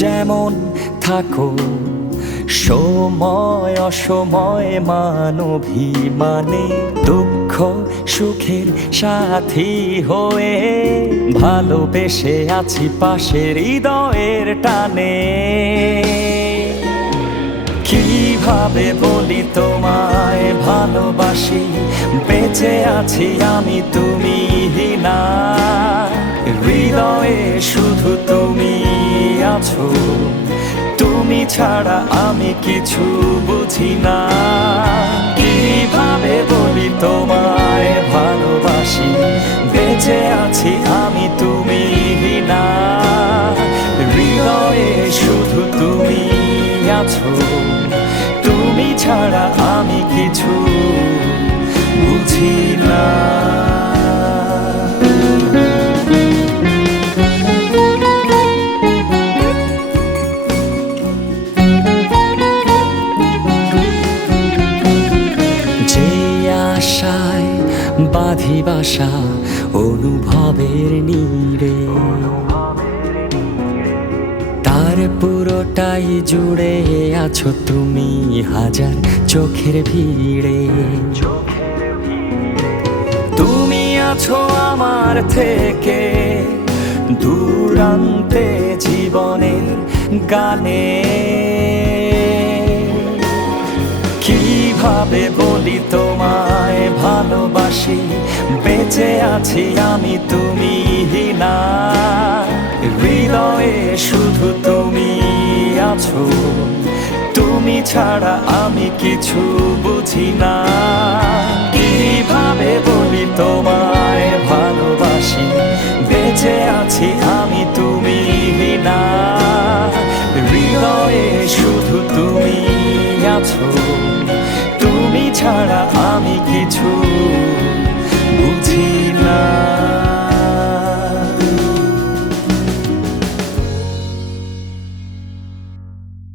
যেমন থাকো, সময় অসময় মানভিমানে, দুঃখ সুখের সাথী হয়ে ভালোবেসে আছি পাশে হৃদয়ের টানে। কিভাবে বলি তোমায় ভালোবাসি, বেঁচে আছি আমি তুমি না, হৃদয়ে শুধু তুমি আছো, তুমি ছাড়া আমি কিছু বুঝি না। কিভাবে বলি তোমায় ভালোবাসি, বেঁচে আছি আমি তুমি না, হৃদয়ে শুধু তুমি আছো, তুমি ছাড়া আমি কিছু বুঝি না। যে আশায় বাঁধি বাসা অনুভবের নীড়ে, তার পুরোটাই জুড়ে আছো তুমি হাজার চোখের ভিড়ে। তুমি আছো আমার থেকে দূরান্তে জীবনের গানে। কিভাবে বলি তোমায় ভালোবাসি, বেঁচে আছি আমি তুমি না, হৃদয়ে শুধু তুমি আছো, তুমি ছাড়া আমি কিছু বুঝি না। কিভাবে বলি তোমায় ভালোবাসি, বেঁচে আছি আমি তুমি না, হৃদয়ে শুধু তুমি আছো, তুমি ছাড়া আমি কিছু